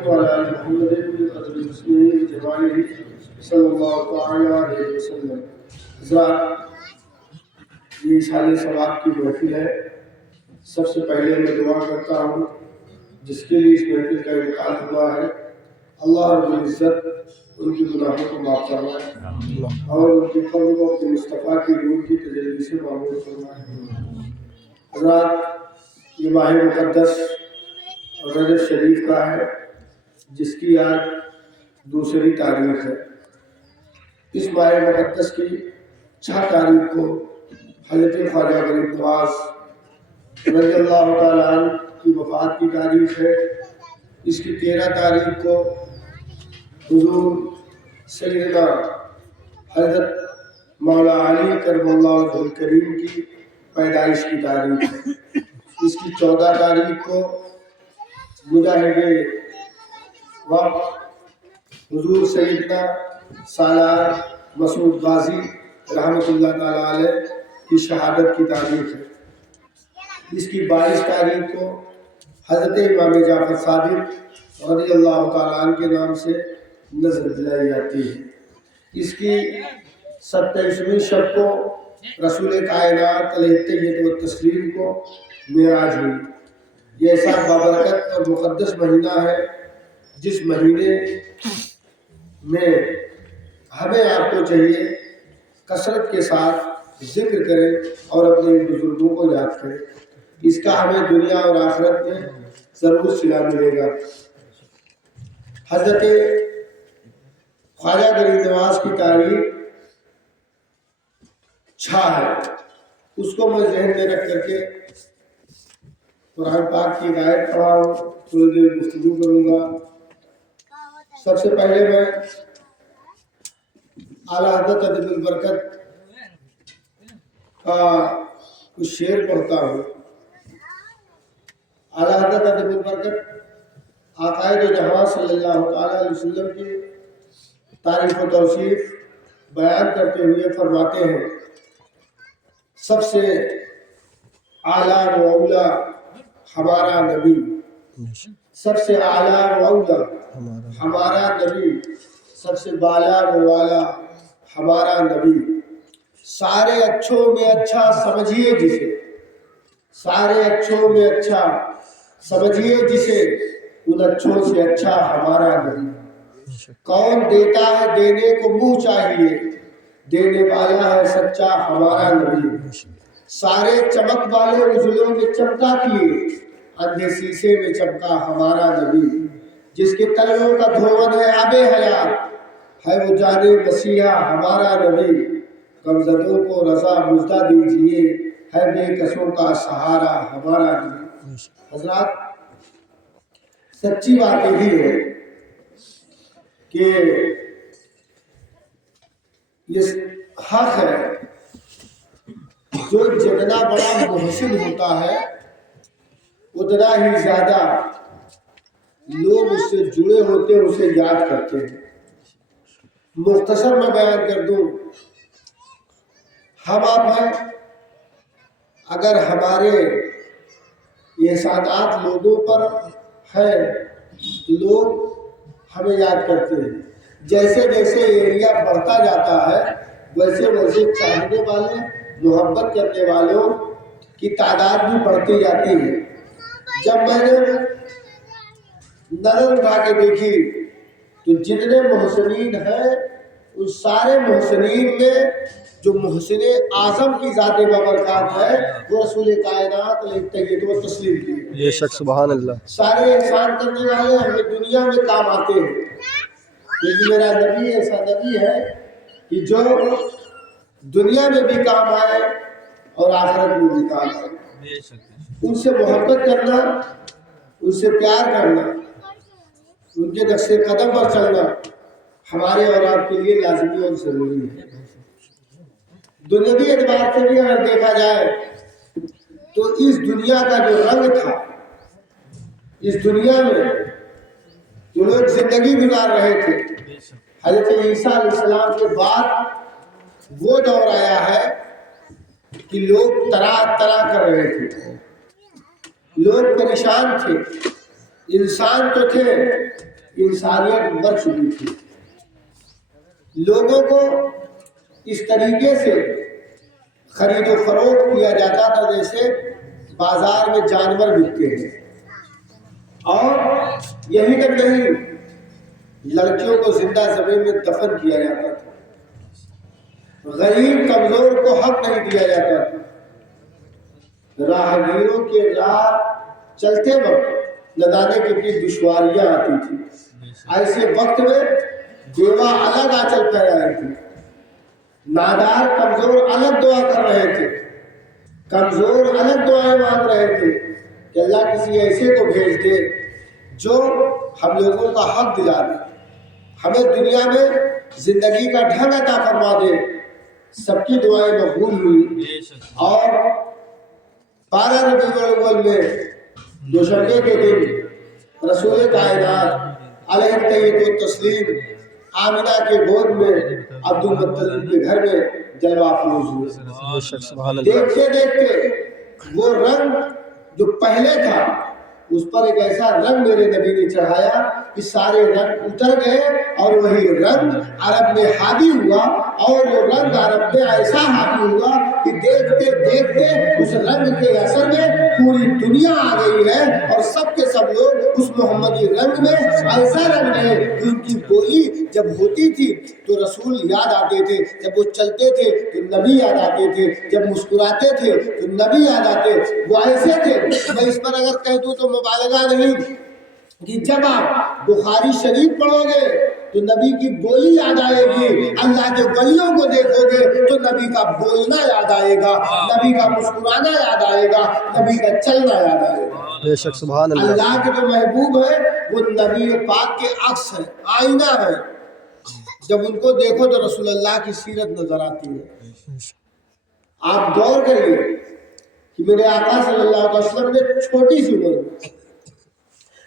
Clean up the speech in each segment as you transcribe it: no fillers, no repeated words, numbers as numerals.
محمد وعلى آل محمد بقدر اسمه وجلاله صلی اللہ تعالی علیہ وسلم۔ حضرات، یہ اشارے ثواب کی محفل ہے۔ سب سے پہلے میں دعا کرتا ہوں جس کے لیے اس محفل کا انعقاد ہوا ہے، اللہ رب العزت ان کی گناہوں کو معاف فرمائے اور ان کی قبر کو اپنے مصطفیٰ کی روح کی تجلی سے معمور فرمائے۔ حضرات، یہ ماہ مقدس رجب شریف کا ہے جس کی آج دوسری تاریخ ہے۔ اس ماہ مقدس کی 6 تاریخ کو حضرت خواجہ غریب نواز رضی اللہ تعالیٰ عنہ کی وفات کی تاریخ ہے۔ اس کی 13 تاریخ کو حضور سیدنا حضرت مولا علی کرم اللہ وجہہ الکریم کی پیدائش کی تاریخ ہے۔ اس کی 14 تاریخ کو مجاہد وقت حضور سیدنا سالار مسعود غازی رحمۃ اللہ تعالیٰ علیہ کی شہادت کی تاریخ ہے۔ اس کی 22 تاریخ کو حضرت امام جعفر صادق رضی اللہ تعالیٰ عنہ کے نام سے نظر دلائی جاتی ہے۔ اس کی 27ویں شب کو رسول کائنات علیہ التحیۃ والتسلیم کو معراج ہوئی۔ یہ ایسا بابرکت اور مقدس مہینہ ہے جس مہینے میں ہمیں آپ کو چاہیے کثرت کے ساتھ ذکر کریں اور اپنے بزرگوں کو یاد کریں۔ اس کا ہمیں دنیا اور آخرت میں ضرور صلہ ملے گا۔ حضرت خواجہ غریب نواز کی تاریخ 6 ہے، اس کو میں ذہن میں رکھ کر کے قرآن پاک کی آیت پڑھا ہوں، تھوڑی دیر گفتگو کروں گا۔ سب سے پہلے میں اعلیٰ حضرت ادب البرکت کا کچھ شعر پڑھتا ہوں۔ اعلیٰ حضرت ادب البرکت آقائے دو جہاں صلی اللہ تعالیٰ علیہ وسلم کی تعریف و توصیف بیان کرتے ہوئے فرماتے ہیں، سب سے اعلیٰ و اولیٰ ہمارا نبی، سب سے اعلیٰ و اولیٰ ہمارا نبی، سب سے بالا و والا ہمارا نبی، سارے اچھوں میں اچھا سمجھیے جسے، سارے اچھوں میں اچھا سمجھیے جسے، ان اچھوں سے اچھا ہمارا نبی۔ کون دیتا ہے دینے کو منہ چاہیے، دینے والا ہے سچا ہمارا نبی۔ سارے چمک والے اجلوں میں چمکا کیے، اندھے شیشے میں چمکا ہمارا نبی۔ جس کے تلووں کا دھون ہے آب حیات، ہے وہ جانے مسیحا ہمارا نبی۔ غمزدوں کو رضا مژدہ دیجیے، ہے بے کسوں کا سہارا ہمارا نبی۔ حضرات، سچی بات یہی ہے کہ یہ حق ہے، جو جتنا بڑا محسن ہوتا ہے اتنا ہی زیادہ لوگ اس سے جڑے ہوتے ہیں، اسے یاد کرتے ہیں۔ مختصر میں بیان کر دوں، ہم آپ ہیں، اگر ہمارے احسانات لوگوں پر ہے تو لوگ ہمیں یاد کرتے ہیں۔ جیسے جیسے ایریا بڑھتا جاتا ہے ویسے ویسے چاہنے والے، محبت کرنے والوں کی تعداد بھی بڑھتی جاتی ہے۔ جب میں نے نظر اٹھا کے دیکھی تو جتنے محسنین ہیں ان سارے محسنین میں جو محسن اعظم کی ذات بابرکات ہے وہ رسول کائنات علیہ التحیۃ والتسلیم کی ہے۔ بے شک، سبحان اللہ۔ سارے احسان کرنے والے ہمیں دنیا میں کام آتے ہیں، لیکن میرا نبی ایسا نبی ہے کہ جو دنیا میں بھی کام آئے اور آخرت میں بھی کام آئے۔ ان سے محبت کرنا، ان سے پیار کرنا، ان کے نقش قدم پر چلنا ہمارے اور آپ کے لیے لازمی اور ضروری ہے۔ دنیاوی اعتبار سے بھی اگر دیکھا جائے تو اس دنیا کا جو رنگ تھا، اس دنیا میں جو لوگ زندگی گزار رہے تھے، حضرت عیسیٰ علیہ السلام کے بعد وہ دور آیا ہے کہ لوگ طرح طرح کر رہے تھے، لوگ پریشان تھے، انسان تو تھے انسانیت مر چکی تھی. لوگوں کو اس طریقے سے خرید و فروخت کیا جاتا تھا جیسے بازار میں جانور بکتے ہیں. اور یہی تک نہیں، لڑکیوں کو زندہ زمین میں دفن کیا جاتا تھا. غریب کمزور کو حق نہیں دیا جاتا تھا. راہگیروں کے راہ چلتے وقت نہ جانے کتنی دشواریاں آتی تھی. ایسے وقت میں بیوہ الگ آنچل پہ رہی تھی، نادار کمزور الگ دعا کر رہے تھے، کمزور الگ دعائیں مانگ رہے تھے کہ اللہ کسی ایسے کو بھیج دے جو ہم لوگوں کا حق دلا دے، ہمیں دنیا میں زندگی کا ڈھنگ عطا فرما دے. سب کی دعائیں مقبول ہوئی اور 12 ربیع الاول میں دوشنبے کے دن رسول کائنات علیہ التحیۃ والتسلیم آمنہ کے گود میں عبد المطلب کے گھر میں جلوہ افروز ہوئے. دیکھتے دیکھتے وہ رنگ جو پہلے تھا اس پر ایک ایسا رنگ میرے نبی نے چڑھایا کہ سارے رنگ اتر گئے اور وہی رنگ عرب میں حاوی ہوا. اور وہ رنگ عرب میں ایسا حاوی ہوا کہ دیکھتے دیکھتے اس رنگ کے اثر میں پوری دنیا آ گئی ہے اور سب کے سب لوگ اس محمدی رنگ میں ایسا رنگ ہے کہ ان کی بولی جب ہوتی تھی تو رسول یاد آتے تھے، جب وہ چلتے تھے تو نبی یاد آتے تھے، جب مسکراتے تھے تو نبی یاد آتے. وہ ایسے تھے، میں اس پر اگر کہہ دوں تو مبالغہ نہیں، کہ جب آپ بخاری شریف پڑھو گے تو نبی کی بولی یاد آئے گی، اللہ کے ولیوں کو دیکھو گے تو نبی کا بولنا یاد آئے گا، نبی کا مسکرانا یاد آئے گا، نبی کا چلنا یاد آئے گا. بے شک سبحان اللہ. اللہ کے جو محبوب ہے وہ نبی پاک کے عکس ہے، آئینہ ہے. جب ان کو دیکھو تو رسول اللہ کی سیرت نظر آتی ہے. آپ غور کریے کہ میرے آقا صلی اللہ علیہ وسلم نے چھوٹی سی عمر میں،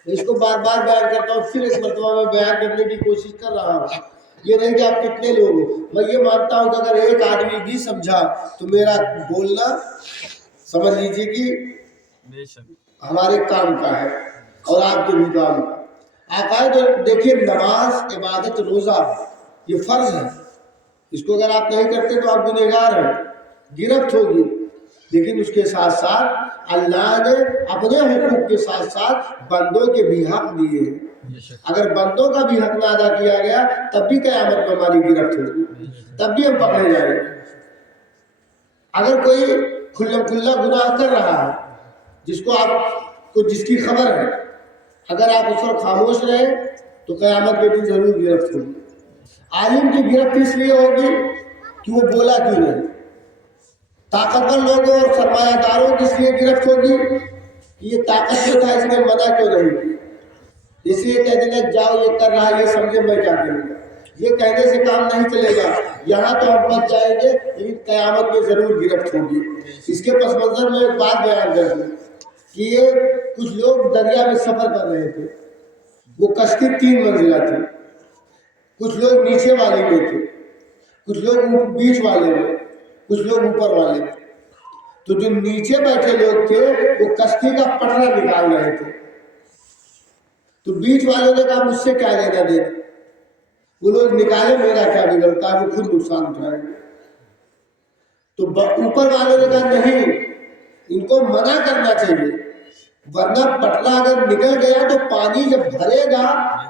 میں اس کو بار بار بیان کرتا ہوں، پھر ایک مرتبہ میں بیان کرنے کی کوشش کر رہا ہوں. یہ نہیں کہ آپ کتنے لوگ ہو، میں یہ مانتا ہوں کہ اگر ایک آدمی بھی سمجھا تو میرا بولنا سمجھ لیجیے کہ ہمارے کام کا ہے اور آپ کے بھی کام کا. عقائد دیکھیے، نماز، عبادت، روزہ یہ فرض ہے. اس کو اگر آپ نہیں کرتے تو آپ گنہگار ہیں، گرفت ہوگی. لیکن اس کے ساتھ ساتھ اللہ نے اپنے حقوق کے ساتھ ساتھ بندوں کے بھی حق دیے ہیں. اگر بندوں کا بھی حق نہ ادا کیا گیا تب بھی قیامت میں ہماری گرفت ہوگی، تب بھی ہم پکڑے جائیں گے. اگر کوئی کھلا کھلا گناہ کر رہا ہے جس کو آپ کو جس کی خبر ہے، اگر آپ اس پر خاموش رہے تو قیامت میں بھی ضرور گرفت ہوگی. عالم کی گرفت اس لیے ہوگی کہ وہ بولا کیوں نہیں. طاقتور لوگوں اور سرمایہ داروں کی اس لیے گرفت ہوگی کہ یہ طاقت جو تھا اس نے منع کیوں نہیں کی. اس لیے کہہ دینا جاؤ یہ کر رہا ہے، یہ سمجھے میں کیا کروں گا، یہ کہنے سے کام نہیں چلے گا. یہاں تو ہم بچ جائیں گے لیکن قیامت میں ضرور گرفت ہوگی. اس کے پس منظر میں ایک بات بیان کر دوں کہ یہ کچھ لوگ دریا میں سفر کر رہے تھے. وہ کشتی 3 منزلہ تھی. کچھ لوگ نیچے والے میں تھے، کچھ لوگ بیچ والے میں، کچھ لوگ اوپر والے میں. تو جو نیچے بیٹھے لوگ تھے وہ کشتی کا پٹرا نکال رہے تھے. تو بیچ والوں نے کہا مجھ سے کیا لینا دینا، وہ لوگ نکالے، میرا کیا بگڑتا ہے، وہ خود نقصان اٹھائیں گے. تو اوپر والوں نے کہا نہیں، ان کو منع کرنا چاہیے، ورنہ پٹلا اگر نکل گیا تو پانی جب بھرے گا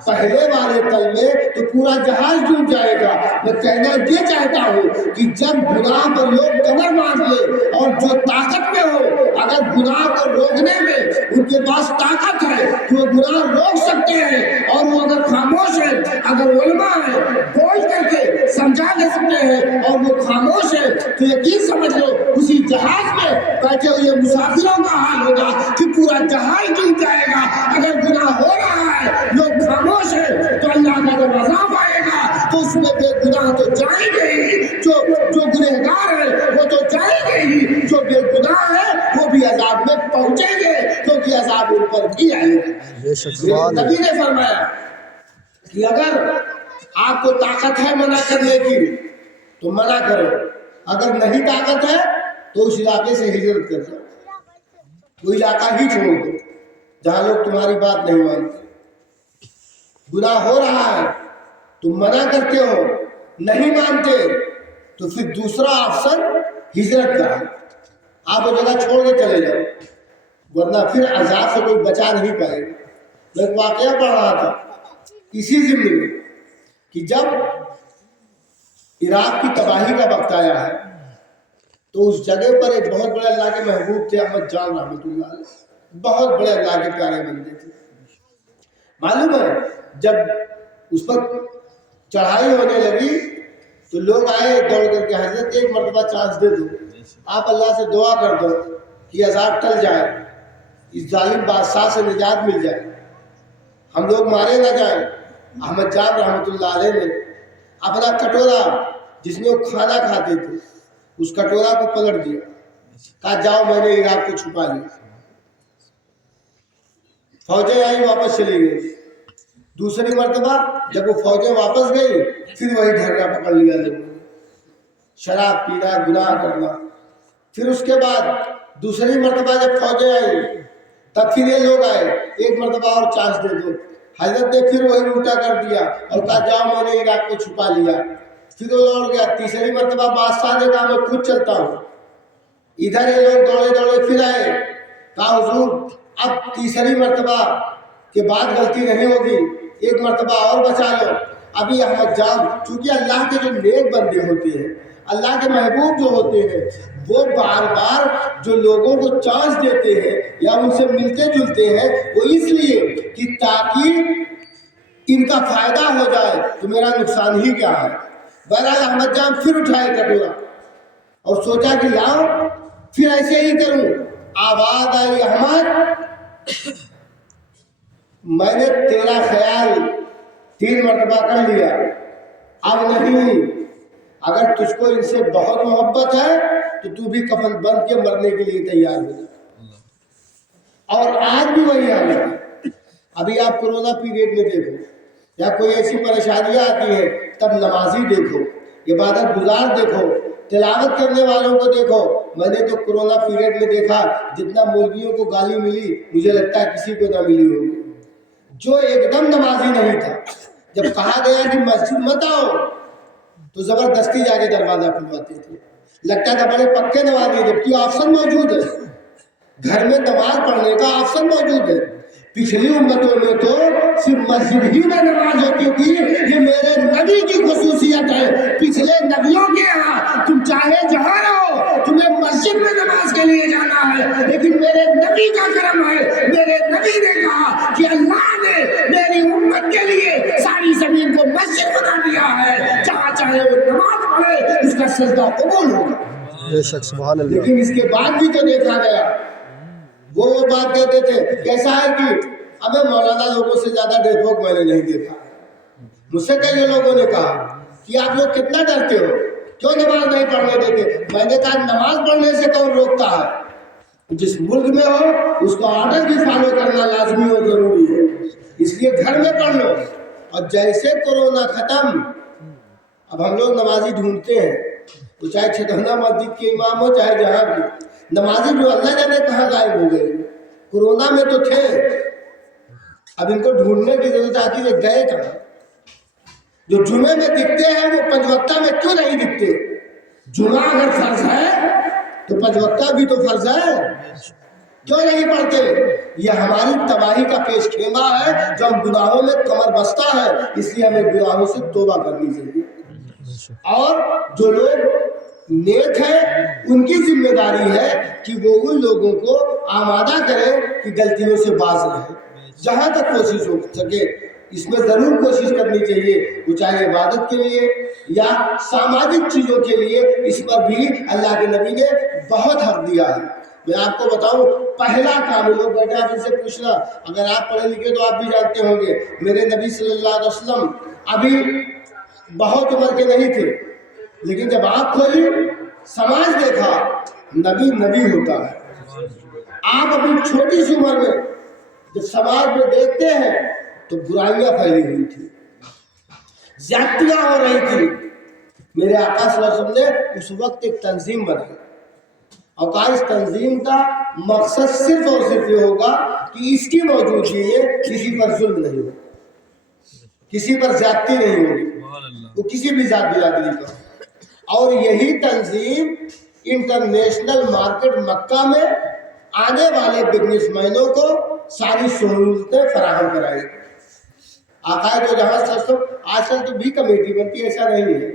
پہلے والے تل میں تو پورا جہاز ڈوب جائے گا. میں کہنا یہ چاہتا ہوں کہ جب گناہ پر لوگ کمر باندھ لے اور جو طاقت میں ہو، اگر گناہ کو روکنے میں ان کے پاس طاقت ہے تو وہ گناہ روک سکتے ہیں، اور وہ اگر خاموش ہے، اگر علماء ہے بول کر کے سمجھا دے سکتے ہیں اور وہ خاموش ہے تو یقین سمجھ لو اسی جہاز میں بیٹھے ہوئے مسافروں کا حال ہوگا کہ پورا جہاز ڈوب جائے گا. اگر گناہ ہو رہا ہے، لوگ خاموش ہیں، تو اللہ کا جب عذاب آئے گا تو اس میں بے گناہ تو جائیں گے ہی، جو گنہگار ہے وہ تو جائیں گے ہی، جو بے گناہ ہے وہ بھی عذاب میں پہنچیں گے کیونکہ عذاب ان پر بھی آئے گا. نبی نے فرمایا کہ اگر آپ کو طاقت ہے منع کرنے کی تو منع کرو، اگر نہیں طاقت ہے تو اس علاقے سے ہجرت کر جاؤ، وہ علاقہ ہی چھوڑ دو جہاں لوگ تمہاری بات نہیں مانتے. گناہ ہو رہا ہے، تم منع کرتے ہو، نہیں مانتے، تو پھر دوسرا آپشن ہجرت کا ہے، آپ وہ جگہ چھوڑ کے چلے جاؤ، ورنہ پھر عذاب سے کوئی بچا نہیں پائے گا۔ میں ایک واقعہ پڑھ رہا تھا اسی ضمن میں کہ جب عراق کی تباہی کا وقت آیا ہے تو اس جگہ پر ایک بہت بڑے اللہ کے محبوب تھے، احمد جان رحمۃ اللہ علیہ، بہت بڑے اللہ کے پیارے بندے تھے۔ معلوم ہے جب اس پر چڑھائی ہونے لگی تو لوگ آئے دوڑ کر کے، حضرت ایک مرتبہ چانس دے دو، آپ اللہ سے دعا کر دو کہ عذاب ٹل جائے، اس ظالم بادشاہ سے نجات مل جائے، ہم لوگ مارے نہ جائیں۔ احمد جان رحمۃ اللہ علیہ نے اپنا کٹورا جس میں وہ کھانا کھاتے تھے اس کٹورا کو پلٹ دیا، کہا جاؤ میں نے عراق کو چھپا لیا۔ فوجیں آئی واپس چلی گئی۔ دوسری مرتبہ جب وہ فوجیں واپس گئی پھر وہی ڈھرگا پکڑ لیا لوگوں نے، شراب پینا، گناہ کرنا۔ پھر اس کے بعد دوسری مرتبہ جب فوجیں آئی تب پھر یہ لوگ آئے، ایک مرتبہ اور چانس دے دو، حضرت نے پھر وہی الٹا کر دیا اور کہا جاؤ میں نے عراق کو چھپا لیا۔ پھر وہ لوٹ گیا۔ تیسری مرتبہ بادشاہ نے کہا میں خود چلتا ہوں، ادھر یہ لوگ دوڑے دوڑے پھر آئے، کہا حضور اب تیسری مرتبہ کے بعد غلطی نہیں ہوگی، ایک مرتبہ اور بچا لو۔ ابھی احمد جان چونکہ اللہ کے جو نیک بندے ہوتے ہیں، اللہ کے محبوب جو ہوتے ہیں، وہ بار بار جو لوگوں کو چانس دیتے ہیں یا ان سے ملتے جلتے ہیں وہ اس لیے کہ تاکہ ان کا فائدہ ہو جائے تو میرا نقصان ہی کیا ہے۔ بہرحال احمد جان پھر اٹھائے کٹورا اور سوچا کہ لاؤ پھر ایسے ہی کروں۔ آواز آئی احمد میں نے تیرا خیال 3 مرتبہ کر لیا، اب نہیں، اگر تجھ کو ان سے بہت محبت ہے تو بھی کفن بند کے مرنے کے لیے تیار ہو جائے۔ اور آج بھی وہی حال ہے۔ ابھی آپ کورونا پیریڈ میں دیکھو یا کوئی ایسی پریشانیاں آتی ہیں تب نمازی دیکھو، عبادت گزار دیکھو، تلاوت کرنے والوں کو دیکھو۔ میں نے تو کورونا پیریڈ میں دیکھا جتنا مولویوں کو گالی ملی مجھے لگتا ہے کسی کو نہ ملی ہوگی۔ جو ایک دم نمازی نہیں تھا جب کہا گیا کہ مسجد مت آؤ تو زبردستی جا کے دروازہ کھلواتے تھے، لگتا تھا بڑے پکے نمازی، جبکہ آپشن موجود ہے، گھر میں نماز پڑھنے کا آپشن موجود ہے۔ پچھلی امتوں میں تو صرف مسجد ہی میں نماز ہوتی تھی، یہ میرے نبی کی خصوصیت ہے۔ پچھلے نبیوں کے یہاں تم چاہے جہاں رہو تمہیں مسجد میں نماز کے لیے جانا ہے، لیکن میرے نبی کا کرم ہے، میرے نبی نے کہا کہ اللہ نے میری امت کے لیے ساری زمین کو مسجد بنا دیا ہے، جہاں چاہے وہ نماز پڑھے اس کا سجدہ قبول ہوگا۔ بے شک سبحان اللہ۔ لیکن اس کے بعد بھی تو دیکھا گیا وہ بات کہتے تھے، کیسا ہے کہ ابے مولانا لوگوں سے زیادہ ڈرپوک میں نے نہیں دیکھا۔ مجھ سے کئی لوگوں نے کہا کہ آپ لوگ کتنا ڈرتے ہو، کیوں نماز نہیں پڑھنے دیتے؟ میں نے کہا نماز پڑھنے سے کون روکتا ہے؟ جس ملک میں ہو اس کو آرڈر بھی فالو کرنا لازمی اور ضروری ہے، اس لیے گھر میں پڑھ لو۔ اور جیسے کورونا ختم اب ہم لوگ نمازی ڈھونڈتے ہیں، تو چاہے چھتنا مسجد کے امام ہو چاہے جہاں بھی، نمازی جو اللہ جانے کہاں غائب ہو گئے۔ کورونا میں تو تھے، اب ان کو ڈھونڈنے کی ضرورت آتی ہے، گئے کہاں؟ جو جمعے میں دکھتے ہیں وہ پنج وقتہ میں کیوں نہیں دکھتے؟ جمعہ اگر فرض ہے تو پنج وقتہ بھی تو فرض ہے، کیوں نہیں پڑھتے؟ یہ ہماری تباہی کا پیش خیمہ ہے جو ہم گناہوں میں کمر بستہ ہے، اس لیے ہمیں گناہوں سے توبہ کرنی چاہیے۔ اور جو لوگ نیک ہیں ان کی ذمہ داری ہے کہ وہ ان لوگوں کو آمادہ کریں کہ غلطیوں سے باز رہیں، جہاں تک کوشش ہو سکے اس میں ضرور کوشش کرنی چاہیے، وہ چاہے عبادت کے لیے یا ساماجک چیزوں کے لیے، اس پر بھی اللہ کے نبی نے بہت حق دیا ہے۔ میں آپ کو بتاؤں پہلا کام، لوگ بیٹھے آپ ان سے پوچھنا، اگر آپ پڑھے لکھے تو آپ بھی جانتے ہوں گے، میرے نبی صلی اللہ علیہ وسلم ابھی بہت عمر کے نہیں تھے، لیکن جب آپ کھولی سماج دیکھا نبی نبی ہوتا ہے۔ آپ ابھی چھوٹی سی عمر میں جب سماج میں دیکھتے ہیں تو برائیاں پھیلی ہوئی تھی، زیادتیاں ہو رہی تھی۔ میرے آقا صلی اللہ علیہ وسلم نے اس وقت ایک تنظیم بنائی، اور کہا اس تنظیم کا مقصد صرف اور صرف یہ ہوگا کہ اس کی موجودگی میں کسی پر ظلم نہیں ہو۔ کسی پر زیادتی نہیں ہوگی، وہ کسی بھی ذات برادری کا. اور یہی تنظیم انٹرنیشنل مارکیٹ مکہ میں آنے والے بزنس مینوں کو ساری سہولتیں فراہم کرائے گی. آقا دو جہاں آج کل تو بھی کمیٹی بنتی ہے، ایسا نہیں ہے،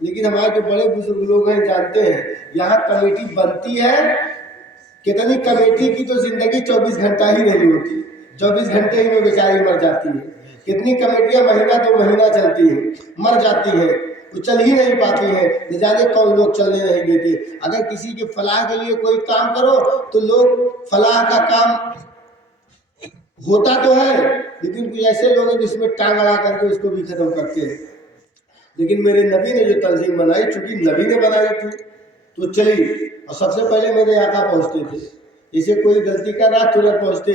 لیکن ہمارے جو بڑے بزرگ لوگ ہیں جانتے ہیں یہاں کمیٹی بنتی ہے. کتنی کمیٹی کی تو زندگی 24 گھنٹہ ہی نہیں ہوتی، 24 گھنٹے ہی میں بیچاری مر جاتی ہے. کتنی کمیٹیاں مہینہ 2 مہینہ چلتی ہیں، مر جاتی ہیں، وہ چل ہی نہیں پاتی ہیں. نہ جانے کون لوگ چلنے نہیں دیتے. اگر کسی کے فلاح کے لیے کوئی کام کرو تو لوگ فلاح کا کام ہوتا تو ہے، لیکن کچھ ایسے لوگ ہیں جس میں ٹانگ اڑا کر کے اس کو بھی ختم کرتے ہیں. لیکن میرے نبی نے جو تنظیم بنائی، چونکہ نبی نے بنائی تھی تو چلی. اور سب سے پہلے میرے آقا پہنچتے تھے. جیسے کوئی غلطی کر رہا ترنت پہنچتے،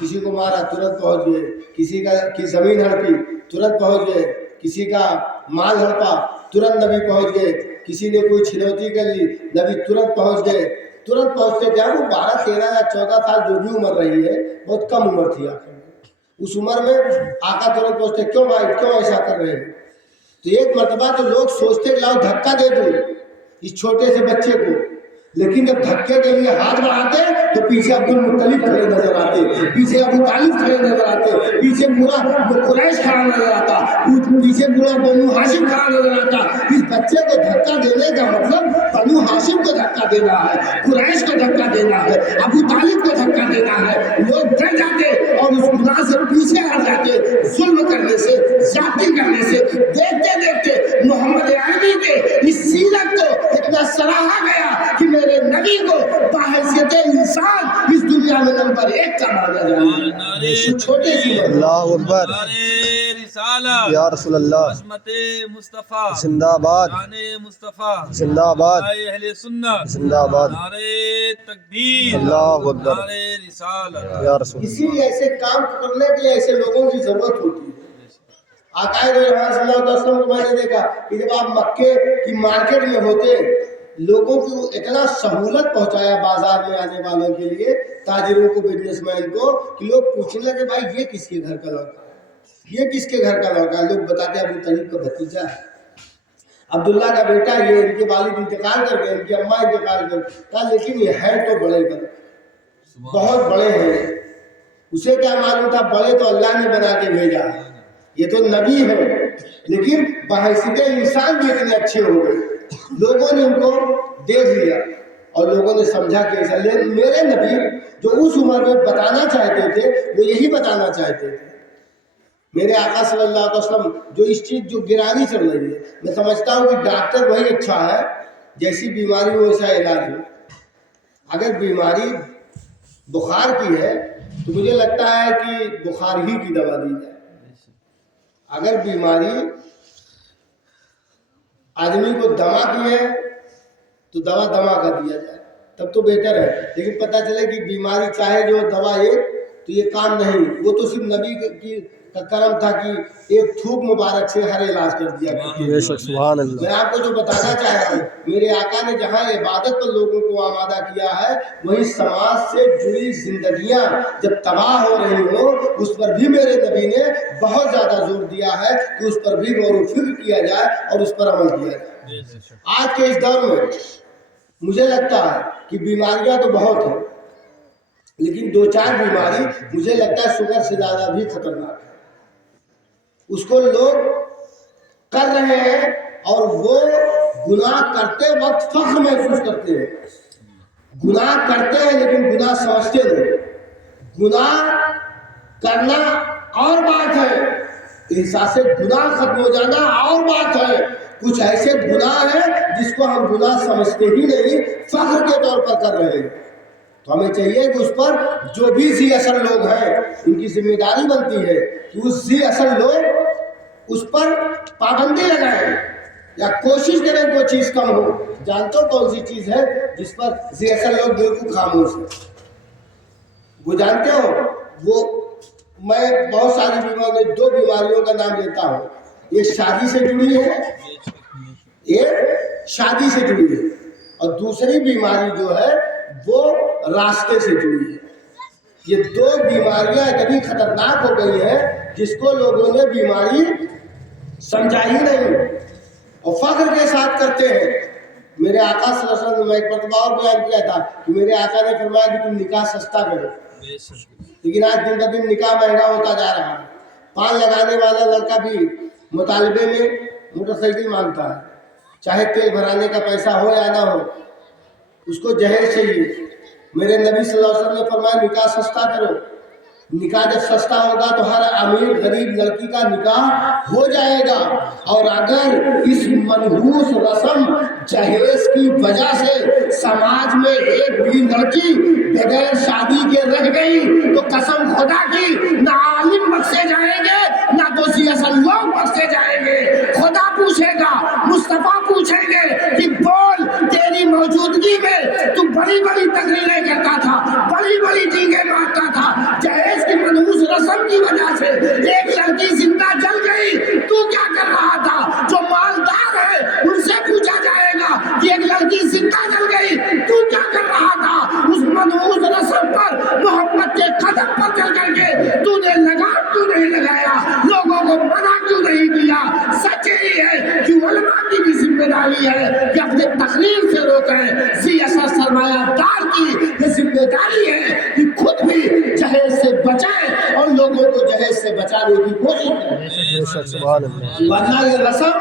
کسی کو مارا ترنت پہنچ گئے، کسی کی زمین ہڑپی ترنت پہنچ گئے، کسی کا مال ہڑپا ترنت نبی پہنچ گئے، کسی نے کوئی چھنوتی کر لی نبی ترنت پہنچ گئے. ترنت پہنچتے تھے. وہ 12 13 یا 14 سال جو بھی عمر رہی ہے، بہت کم عمر تھی آقا. اس عمر میں آقا ترنت پہنچتے. کیوں بھائی کیوں ایسا کر رہے ہیں؟ تو ایک مرتبہ تو لوگ سوچتے کہ لاؤ دھکا دے دوں اس چھوٹے سے بچے کو، لیکن جب دھکے کے لیے ہاتھ بڑھاتے تو پیچھے عبد المطلب کھڑے نظر آتے، پیچھے ابو طالب کھڑے نظر آتے، پیچھے پورا قریش کھڑا نظر آتا، پیچھے پورا بنو ہاشم کھڑا نظر آتا. اس بچے کو دھکا دینے کا مطلب بنو ہاشم کو دھکا دینا ہے، قریش کو دھکا دینا ہے، ابو طالب کو دھکا دینا ہے. لوگ ڈر جاتے اور اس گناہ سے پیچھے ہٹ جاتے. ظلم کرنے سے، زیادتی کرنے سے دیکھتے دیکھتے محمد عربی کے اس سیرت کو اتنا سراہا گیا کہ میرے نبی کو بحیثیت انسان اس دنیا میں نمبر 1 کا مانا جائے. چھوٹے سی اللہ اکبر، یا رسول اللہ، عظمت مصطفیٰ زندہ آباد، شان مصطفیٰ زندہ آباد، اہل سنت، زندہ آباد، نعرہ تکبیر، اللہ اکبر، نعرہ رسالت. یا رسول اسی لیے ایسے کام کرنے کے لیے ایسے لوگوں کی ضرورت ہوتی ہے. آقا صلی اللہ علیہ وسلم کو میں نے دیکھا کہ جب آپ مکے کی مارکیٹ میں ہوتے، لوگوں کو اتنا سہولت پہنچایا بازار میں آنے والوں کے لیے، تاجروں کو، بزنس مین کو، کہ لوگ پوچھنے لگے بھائی یہ کس کے گھر کا لڑکا ہے، یہ کس کے گھر کا لڑکا ہے. لوگ بتاتے ابو طالب کا بھتیجا ہے، عبداللہ کا بیٹا، یہ ان کے والد انتقال کر گئے، ان کی اماں انتقال کر گئے. لیکن یہ ہے تو بڑے کر بہت بڑے ہیں. اسے کیا معلوم تھا بڑے تو اللہ نے بنا کے بھیجا، یہ تو نبی ہے. لیکن بحیثیت انسان بھی اتنے اچھے ہو گئے، لوگوں نے ان کو دیکھ لیا اور لوگوں نے سمجھا کہ ایسا. میرے نبی جو اس عمر میں بتانا چاہتے تھے وہ یہی بتانا چاہتے تھے. میرے آقا صلی اللہ علیہ وسلم جو اس چیز جو گرانی چل رہی ہے، میں سمجھتا ہوں کہ ڈاکٹر وہی اچھا ہے جیسی بیماری ہو ویسا علاج ہو. اگر بیماری بخار کی ہے تو مجھے لگتا ہے کہ بخار ہی کی دوا دی جائے. اگر بیماری آدمی کو دما کی ہے تو دوا دما کا دیا جائے، تب تو بہتر ہے. لیکن پتہ چلے کہ بیماری چاہے جو دوا ایک تو یہ کام نہیں. وہ تو صرف نبی کی کا کرم تھا کہ ایک تھوک مبارک سے ہر علاج کر دیا. بے شک، سبحان اللہ. میں آپ کو جو بتانا چاہ رہا ہوں، میرے آقا نے جہاں عبادت پر لوگوں کو آمادہ کیا ہے، وہی سماج سے جڑی زندگیاں جب تباہ ہو رہی ہوں، اس پر بھی میرے نبی نے بہت زیادہ زور دیا ہے کہ اس پر بھی غور و فکر کیا جائے اور اس پر عمل کیا جائے. آج کے اس دور میں مجھے لگتا ہے کہ بیماریاں تو بہت ہیں، لیکن 2-4 بیماری مجھے لگتا ہے شوگر سے زیادہ بھی خطرناک ہے. اس کو لوگ کر رہے ہیں اور وہ گناہ کرتے وقت فخر محسوس کرتے ہیں. گناہ کرتے ہیں لیکن گناہ سمجھتے نہیں. گناہ کرنا اور بات ہے، احساس گناہ ختم ہو جانا اور بات ہے. کچھ ایسے گناہ ہیں جس کو ہم گناہ سمجھتے ہی نہیں، فخر کے طور پر کر رہے ہیں. تو ہمیں چاہیے کہ اس پر جو بھی ذی اثر لوگ ہیں ان کی ذمہ داری بنتی ہے کہ اس ذی اثر لوگ اس پر پابندی لگائیں یا کوشش کریں کوئی چیز کم ہو. جانتے ہو کون سی چیز ہے جس پر ذی اثر لوگ بالکل خاموش ہیں؟ وہ جانتے ہو؟ وہ میں بہت ساری بیماریوں 2 بیماریوں کا نام لیتا ہوں. ایک شادی سے جڑی ہے، ایک شادی سے جڑی ہے، اور دوسری بیماری جو ہے وہ راستے سے جڑی ہے. یہ 2 بیماریاں اتنی خطرناک ہو گئی ہیں جس کو لوگوں نے بیماری سمجھا ہی نہیں اور فخر کے ساتھ کرتے ہیں۔ میرے آقا صلی اللہ علیہ وسلم نے ایک مرتبہ اور بیان کیا تھا کہ میرے آقا نے فرمایا کہ تم نکاح سستا کرو، لیکن آج دن بہ دن نکاح مہنگا ہوتا جا رہا ہے۔ پان لگانے والا لڑکا بھی مطالبے میں موٹر سائیکل مانگتا ہے، چاہے تیل بھرانے کا پیسہ ہو یا نہ ہو، اس کو جہیز چاہیے۔ میرے نبی صلی اللہ علیہ وسلم نے فرمایا نکاح سستا کرو۔ نکاح جب سستا ہوگا تو ہر امیر غریب لڑکی کا نکاح ہو جائے گا، اور اگر اس منحوس رسم جہیز کی وجہ سے سماج میں ایک بھی لڑکی بغیر شادی کے رہ گئی تو قسم خدا کی نہ عالم بخشے جائیں گے نہ دوسری اصل لوگ بخشے جائیں گے۔ خدا پوچھے گا، مصطفیٰ پوچھیں گے کہ بول تیری موجودگی میں تو بڑی بڑی تقریریں کرتا تھا، بڑی بڑی ڈینگیں مارتا تھا، جہیز کی منحوس رسم کی وجہ سے ایک لڑکی زندہ جل گئی، تو کیا کر رہا تھا؟ جو مالدار ہے ان سے پوچھا جائے گا کہ ایک لڑکی زندہ جل گئی، تو کیا کر رہا تھا؟ اس منحوس رسم پر محمد کے قدم پر چل کر کے تو نے لگام کیوں نہیں لگایا؟ لوگوں کو منع کیوں نہیں کیا؟ سچ یہی ہے کہ علماء کی بھی ذمہ داری ہے کہ اپنے تقریر سے روکیں۔ ذی اثر سرمایہ دار کی یہ ذمہ داری ہے کہ خود بھی جہیز سے بچائیں اور لوگوں کو جہیز سے بچانے کی کوشش کریں، ورنہ یہ رسم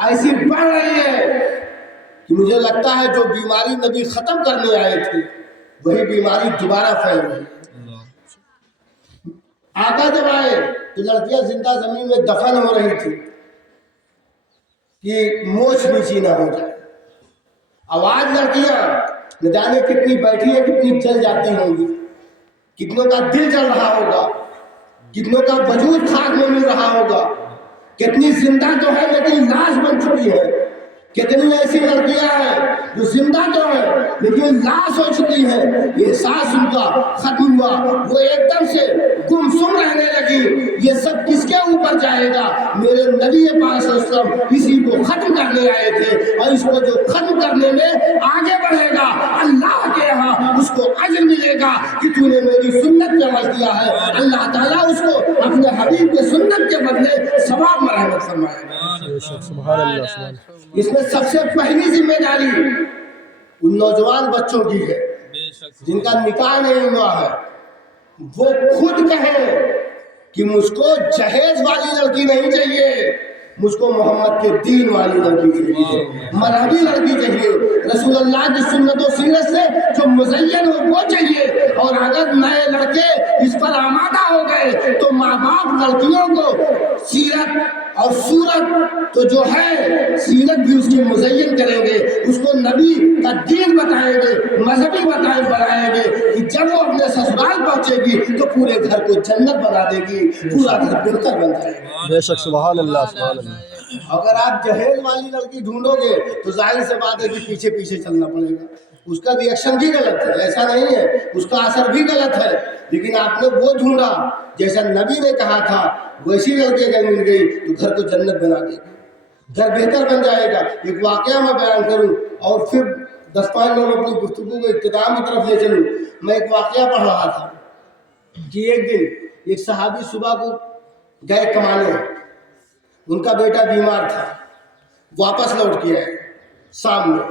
ایسی بڑھ رہی ہے کہ مجھے لگتا ہے جو بیماری نبی ختم کرنے آئے تھے وہی بیماری دوبارہ پھیل رہی ہے۔ آقا جب آئے تو لڑکیاں زندہ زمین میں دفن ہو رہی تھی کہ موچ نیچی نہ ہو جائے۔ آواز لڑکیاں نہ جانے کتنی بیٹھی ہے، کتنی جل جاتی ہوں گی، کتنوں کا دل جل رہا ہوگا، کتنوں کا وجود خاک میں مل رہا ہوگا، کتنی زندہ تو ہے لیکن لاش بن چکی ہے، کتنی ایسی لڑکیاں ہیں جو زندہ تو ہیں لیکن لاش ہو چکی ہے۔ یہ احساس ان کا ختم ہوا، وہ ایک دم سے گمسم رہنے لگی۔ یہ سب کس کے اوپر جائے گا؟ میرے نبی پاک صلی اللہ علیہ وسلم اسی کو ختم کرنے آئے تھے، اور اس کو جو ختم کرنے میں آگے بڑھے گا اللہ کے یہاں اس کو اجر ملے گا کہ تو نے میری سنت پہ عمل کیا ہے۔ اللہ تعالیٰ اس کو اپنے حبیب کے سنت کے بدلے ثواب میں رحمت فرمائے گا۔ سبحان اللہ، سبحان اللہ۔ اس میں سب سے پہلی ذمہ داری ان نوجوان بچوں کی ہے جن کا نکاح نہیں ہوا ہے، وہ خود کہیں کہ مجھ کو جہیز والی لڑکی نہیں چاہیے، مجھ کو محمد کے دین والی لڑکی چاہیے، مذہبی لڑکی چاہیے، رسول اللہ کی سنت و سیرت سے جو مزین ہو وہ چاہیے۔ اور اگر نئے لڑکے اس پر آمادہ ہو گئے تو ماں باپ لڑکیوں کو سیرت اور صورت تو جو ہے سیرت بھی اس کی مزین کریں گے، اس کو نبی کا دین بتائیں گے، مذہبی بنائیں گے کہ جب وہ اپنے سسرال پہنچے گی تو پورے گھر کو جنت بنا دے گی، پورا گھر بہتر بن جائے گا۔ بے شک، سبحان اللہ، سبحان اللہ۔ اگر آپ جہیز والی لڑکی ڈھونڈو گے تو ظاہر سے بات ہے کہ پیچھے پیچھے چلنا پڑے گا، اس کا ریئیکشن بھی غلط ہے، ایسا نہیں ہے، اس کا اثر بھی غلط ہے، لیکن آپ نے وہ ڈھونڈا جیسا نبی نے کہا تھا، ویسی لڑکی اگر مل گئی تو گھر کو جنت بنا دے گی، گھر بہتر بن جائے گا۔ ایک واقعہ میں بیان کروں اور پھر 10-5 منٹ اپنی گفتگو کو اختتام کی طرف لے چلوں۔ میں ایک واقعہ پڑھ رہا تھا کہ ایک دن ایک صحابی صبح کو گئے کمانے، ان کا بیٹا بیمار تھا، واپس لوٹ کے آئے شام میں،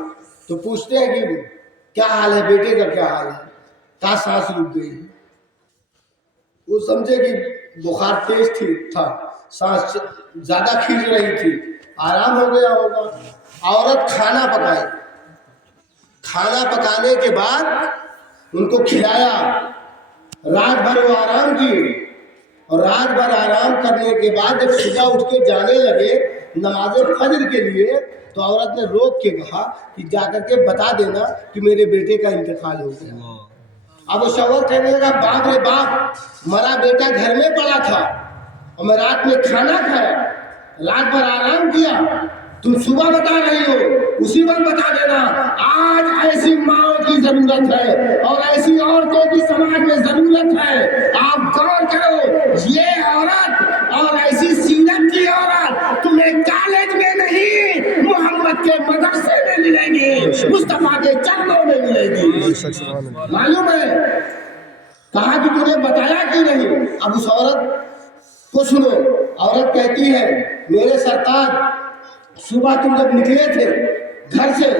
تو پوچھتے ہیں کہ کیا حال ہے بیٹے کا، کیا حال ہے، کہاں سانس رک گئی۔ وہ سمجھے کہ بخار تیز تھا، سانس زیادہ کھینچ رہی تھی، آرام ہو گیا ہوگا۔ عورت کھانا پکائی، کھانا پکانے کے بعد ان کو کھلایا، رات بھر وہ آرام کی، اور رات بھر آرام کرنے کے بعد جب صبح اٹھ کے جانے لگے نماز فجر کے لیے تو عورت نے روک کے کہا کہ جا کر کے بتا دینا کہ میرے بیٹے کا انتقال ہو گیا۔ اب وہ شوہر کہنے لگا باپ رے باپ، مرا بیٹا گھر میں پڑا تھا اور میں رات میں کھانا کھایا، رات بھر آرام کیا، تم صبح بتا رہی ہو، اسی وقت بتا دینا۔ آج ایسی ماں کی ضرورت ہے اور ایسی عورتوں کی سماج میں ضرورت ہے۔ آپ غور کرو، یہ عورت اور ایسی سیرت کی عورت تمہیں کالج میں نہیں محمد کے مدرسے میں ملے گی، مصطفیٰ کے چرنوں میں ملے گی۔ معلوم ہے کہا کہ تمہیں بتایا کہ نہیں؟ اب اس عورت کو سنو، عورت کہتی ہے میرے سرتاج صبح تم جب نکلے تھے گھر سے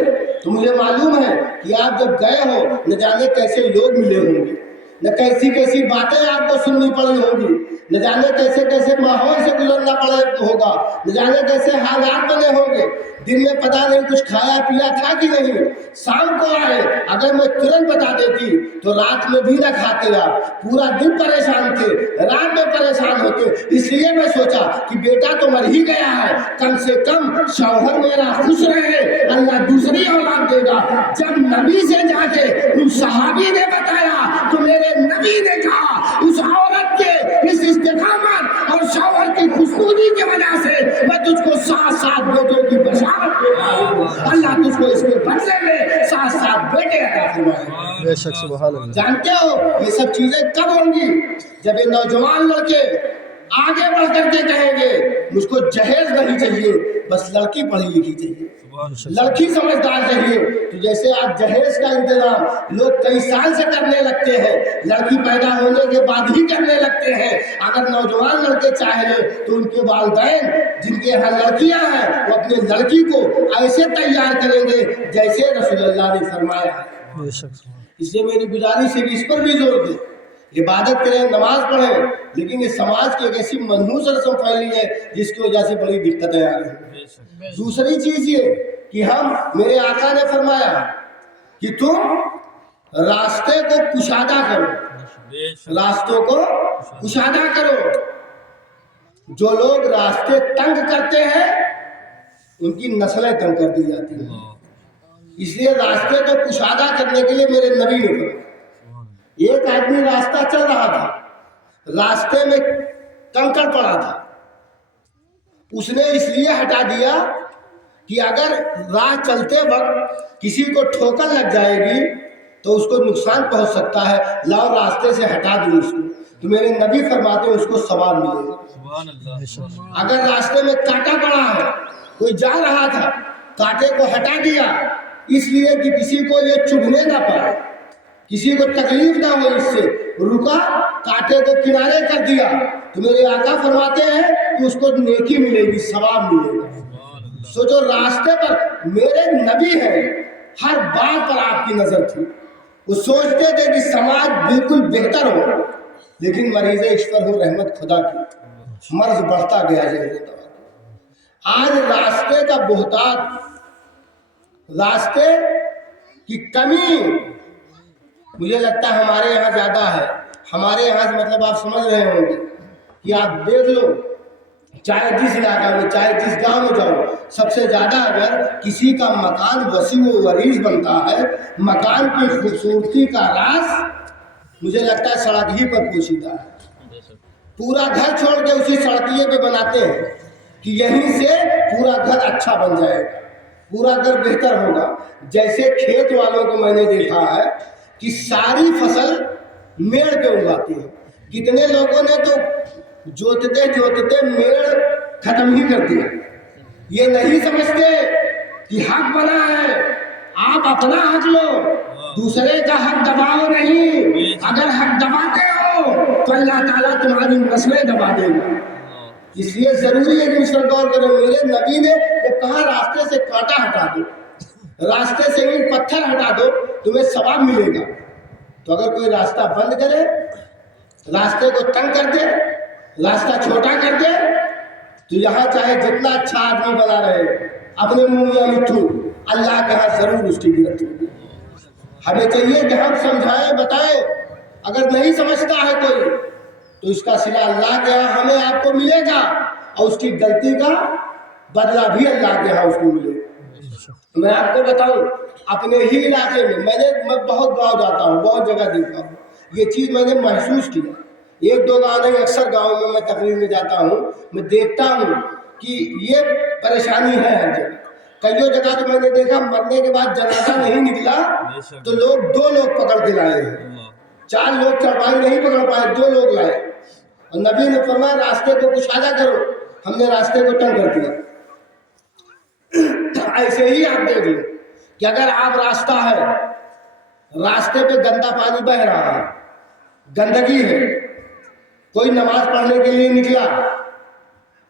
تو مجھے معلوم ہے کہ آپ جب گئے ہو نہ جانے کیسے لوگ ملے ہوں گے، نہ کیسی کیسی باتیں آپ کو سننی پڑی ہوں گی، نہ جانے کیسے کیسے ماحول سے گزرنا پڑے ہوگا، نہ جانے کیسے حالات بنے ہوں گے، دن میں پتہ نہیں کچھ کھایا پیا تھا کہ نہیں، شام کو آئے اگر میں ترنت بتا دیتی تو رات میں بھی نہ کھاتے آپ، پورا دن پریشان تھے، رات میں پریشان ہوتے، اس لیے میں سوچا کہ بیٹا تو مر ہی گیا ہے، کم سے کم شوہر میرا خوش رہے، اللہ دوسری اولاد دے گا۔ جب نبی سے جا کے ان صحابی نے بتایا تو میرے نبی نے کہا اس عورت کے اس استقامت اور شوہر کی خوشنودی کی وجہ سے میں تجھ کو 7 بیٹوں کی بشارت دے رہا ہوں، اللہ تجھ کو اس کے بدلے میں 7 بیٹے عطا فرمائے۔ بے شک سبحان اللہ۔ جانتے ہو یہ سب چیزیں کب ہوں گی؟ جب یہ نوجوان لڑکے آگے بڑھ کر کے کہیں گے مجھ کو جہیز نہیں چاہیے، بس لڑکی پڑھی لکھی چاہیے، لڑکی سمجھدار چاہیے۔ تو جیسے آج جہیز کا انتظام لوگ کئی سال سے کرنے لگتے ہیں، لڑکی پیدا ہونے کے بعد ہی کرنے لگتے ہیں، اگر نوجوان لڑکے چاہیں تو ان کے والدین جن کے یہاں لڑکیاں ہیں وہ اپنے لڑکی کو ایسے تیار کریں گے جیسے رسول اللہ نے فرمایا ہے۔ بے شک سبحان اس لیے میری گزارش ہے کہ اس پر بھی زور دیں، عبادت کریں، نماز پڑھیں، لیکن یہ سماج کی ایک ایسی منحوس رسم پھیلی ہے جس کی وجہ سے بڑی دقتیں آ رہی ہیں۔ دوسری چیز یہ کہ میرے آقا نے فرمایا کہ تم راستے کو کشادہ کرو، راستوں کو کشادہ کرو۔ جو لوگ راستے تنگ کرتے ہیں ان کی نسلیں تنگ کر دی جاتی ہیں، اس لیے راستے کو کشادہ کرنے کے لیے میرے نبی نے فرمایا۔ ایک آدمی راستہ چل رہا تھا، راستے میں کنکر پڑا تھا، اس نے اس لیے ہٹا دیا کہ اگر راہ چلتے وقت کسی کو ٹھوکر لگ جائے گی تو اس کو نقصان پہنچ سکتا ہے، لاؤ راستے سے ہٹا دوں اس کو، تو میرے نبی فرماتے ہیں اس کو ثواب ملے گا۔ اگر راستے میں کانٹا پڑا ہے، کوئی جا رہا تھا، کانٹے کو ہٹا دیا اس لیے کہ کسی کو یہ چبھنے نہ پائے، کسی کو تکلیف نہ ہو، اس سے رکا، کانٹے کو کنارے کر دیا، تو میرے آقا فرماتے ہیں کہ اس کو نیکی ملے گی، ثواب ملے گا۔ سوچو راستے پر میرے نبی ہیں، ہر بات پر آپ کی نظر تھی، وہ سوچتے تھے کہ سماج بالکل بہتر ہو، لیکن مریض عشق پر ہو رحمت خدا کی، مرض بڑھتا گیا جیسے آج راستے کا بہتات، راستے کی کمی مجھے لگتا ہے ہمارے یہاں زیادہ ہے۔ ہمارے یہاں مطلب آپ سمجھ رہے ہوں گے کہ آپ دیکھ لو، چاہے جس علاقہ میں، چاہے جس گاؤں میں جاؤ، سب سے زیادہ اگر کسی کا مکان وسیع و عریض بنتا ہے، مکان کی خوبصورتی کا راز مجھے لگتا ہے سڑک ہی پر پوشیدہ ہے۔ پورا گھر چھوڑ کے اسی سڑکیے پہ بناتے ہیں کہ یہیں سے پورا گھر اچھا بن جائے گا، پورا گھر بہتر ہوگا۔ جیسے کھیت والوں کو میں نے دیکھا ہے کہ ساری فصل میڑ پہ اگاتے ہیں، کتنے لوگوں نے تو جوتتے جوتتے میڑ ختم ہی کر دیا۔ یہ نہیں سمجھتے کہ حق بنا ہے، آپ اپنا حق لو، دوسرے کا حق دباؤ نہیں۔ اگر حق دباتے ہو تو اللہ تعالیٰ تمہاری نسلیں دبا دے گا۔ اس لیے ضروری ہے کہ اس پر غور کرو۔ میرے نبی نے جب کہا راستے سے کانٹا ہٹا دو، راستے سے اینٹ پتھر ہٹا دو، تمہیں ثواب ملے گا، تو اگر کوئی راستہ بند کرے، راستے کو تنگ کر دے، راستہ چھوٹا کر دے، تو یہاں چاہے جتنا اچھا آدمی بنا رہے، اپنے منہ میں مٹھو، اللہ کے ہاں ضرور اس کی گرفت ہوگی۔ ہمیں چاہیے کہ ہم سمجھائیں، بتائیں، اگر نہیں سمجھتا ہے کوئی تو اس کا صلہ اللہ کے ہاں ہمیں آپ کو ملے گا، اور اس کی غلطی کا بدلہ بھی اللہ کے ہاں اس کو ملے گا۔ میں آپ کو بتاؤں، اپنے ہی علاقے میں بہت گاؤں جاتا ہوں، بہت جگہ دیکھتا ہوں، یہ چیز میں نے محسوس کیا۔ 1-2 گاؤں نہیں، اکثر گاؤں میں تقریر میں جاتا ہوں، میں دیکھتا ہوں کہ یہ پریشانی ہے ہر جگہ۔ کئیوں جگہ تو میں نے دیکھا مرنے کے بعد جنازہ نہیں نکلا تو لوگ 2 لوگ پکڑ کے لائے ہیں، 4 لوگ چرپائی نہیں پکڑ پائے، 2 لوگ لائے، اور نبی نے فرمایا راستے کو کشادہ کرو، ہم نے راستے کو تنگ کر دیا۔ ایسے ہی آپ دیکھ لیں کہ اگر آپ راستہ ہے، راستے پہ گندا پانی بہ رہا ہے، گندگی ہے، کوئی نماز پڑھنے کے لیے نکلا،